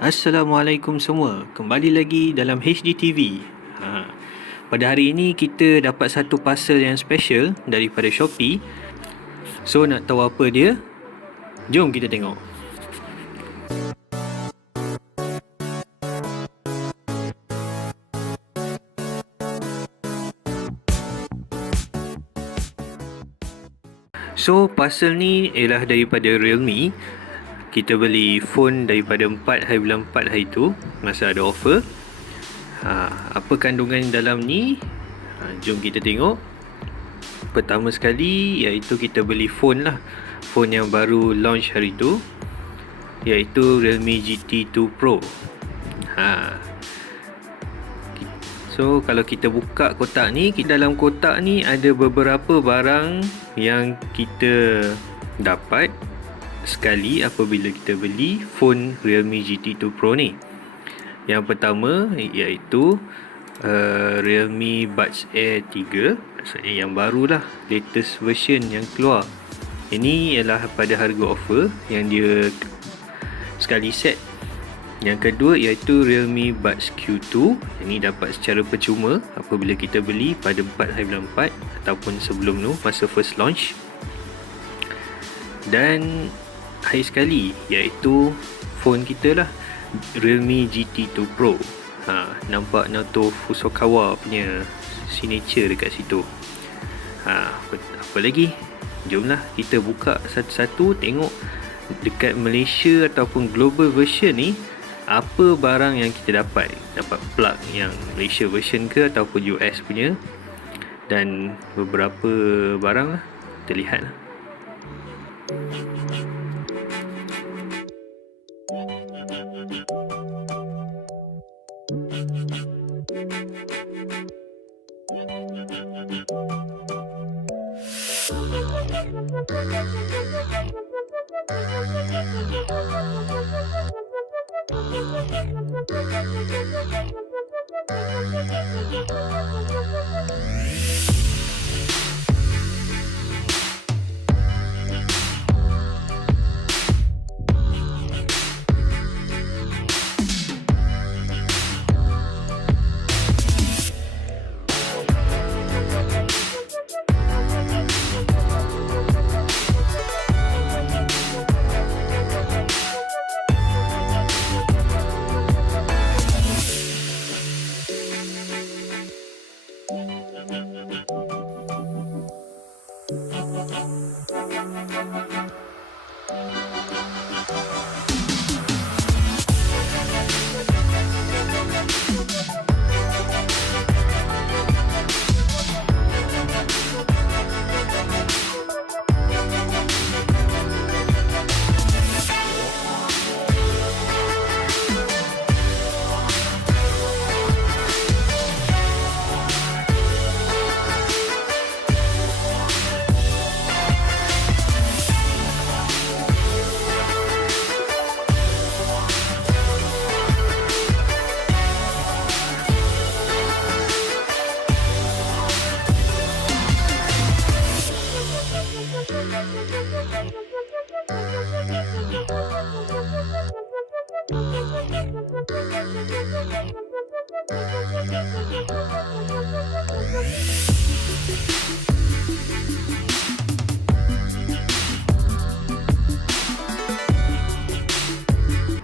Assalamualaikum semua, kembali lagi dalam HDTV. Pada hari ini kita dapat satu parcel yang special daripada Shopee. So nak tahu apa dia? Jom kita tengok. So parcel ni ialah daripada Realme. Kita beli phone daripada 4 hari bulan 4 hari tu, masa ada offer. Apa kandungan dalam ni? Jom kita tengok. Pertama sekali iaitu kita beli phone lah. Phone yang baru launch hari tu, iaitu Realme GT 2 Pro. So kalau kita buka kotak ni, dalam kotak ni ada beberapa barang yang kita dapat sekali apabila kita beli phone Realme GT 2 Pro ni. Yang pertama iaitu Realme Buds Air 3, maksudnya yang barulah, latest version yang keluar. Ini ialah pada harga offer yang dia sekali set. Yang kedua iaitu Realme Buds Q2. Ini dapat secara percuma apabila kita beli pada 4 hari bulan 4 ataupun sebelum tu, masa first launch. Dan akhir sekali iaitu phone kita lah, Realme GT 2 Pro. Nampak Naoto Fusokawa punya signature dekat situ. Apa lagi? Jomlah kita buka satu-satu, tengok dekat Malaysia ataupun global version ni apa barang yang kita dapat. Dapat plug yang Malaysia version ke ataupun US punya, dan beberapa barang lah, kita lihat lah.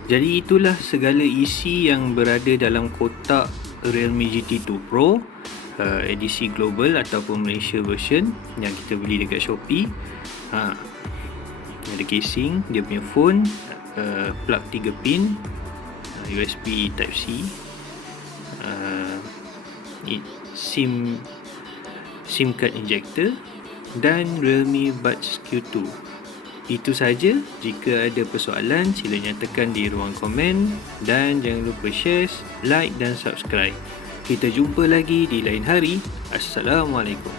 Jadi itulah segala isi yang berada dalam kotak Realme GT 2 Pro edisi global ataupun Malaysia version yang kita beli dekat Shopee. Ada casing, dia punya phone, plug 3 pin, USB Type C, SIM card injector, dan Realme Buds Q2. Itu saja. Jika ada persoalan, sila nyatakan di ruang komen, dan jangan lupa share, like dan subscribe. Kita jumpa lagi di lain hari. Assalamualaikum.